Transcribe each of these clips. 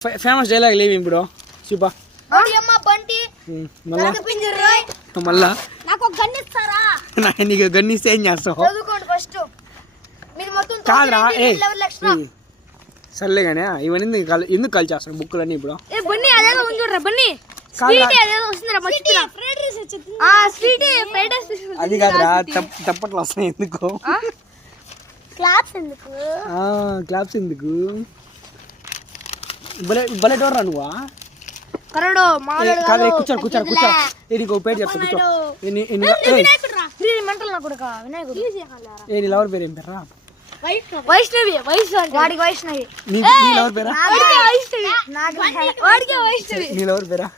famous dialogue లేవి ఇప్పుడు చూపా మళ్ళా నీకు గన్నిస్తే ఏం చేస్తావు కాదురా సర్లే కానీ ఇవన్నీ ఎందుకు కాల్ చేస్తాను బుక్కులన్నీ ఇప్పుడు అది కాదురా తప్పట్లు వస్తున్నాయి ఎందుకు క్లాప్స్ ఎందుకు బలెటోర్రా నువ్వా కూర్చో నీకు పేరు చెప్తా కూర్చో నీ లవర్ పేరు ఏం పేరా వైష్ణవి నీ లవర్ పేరా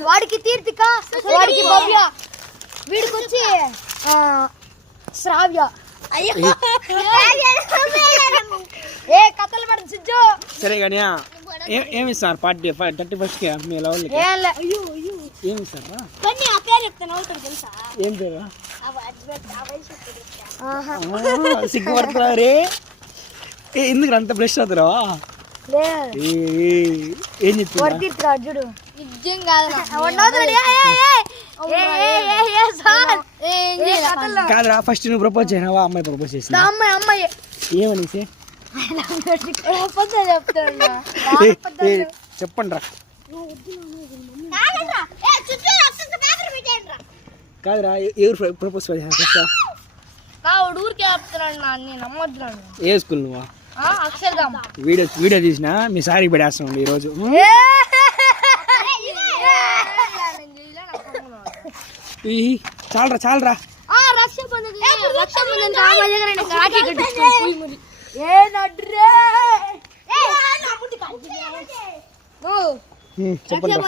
వాడికి తీర్థిక వాడికి భవ్య వీడికి వచ్చి శ్రావ్య కథలు పడుతుంది సిజ్జు సరే కానీ ఏమి ఇస్తారు పార్టీ 31st కి మీ లవర్లకి ఏమి ఇస్తారా ఏం పేరు సిగ్గుపడుతున్నా రే ఎందుకు అంత బ్రష్ అవుతారా ఏం చెప్తున్నా కాదురా ఫస్ట్ నువ్వు ప్రపోజ్ చేయనావా అమ్మాయి ప్రపోజ్ చేసిన అమ్మాయి ఏమనేసి చెప్పండి రా కాదురా ఎవరు ప్రపోజ్ చేసిన ఏ స్కూల్ నువ్వా వీడియో తీసిన మీ సారీ పడేస్తాం ఈరోజు చాలరా చెప్పండి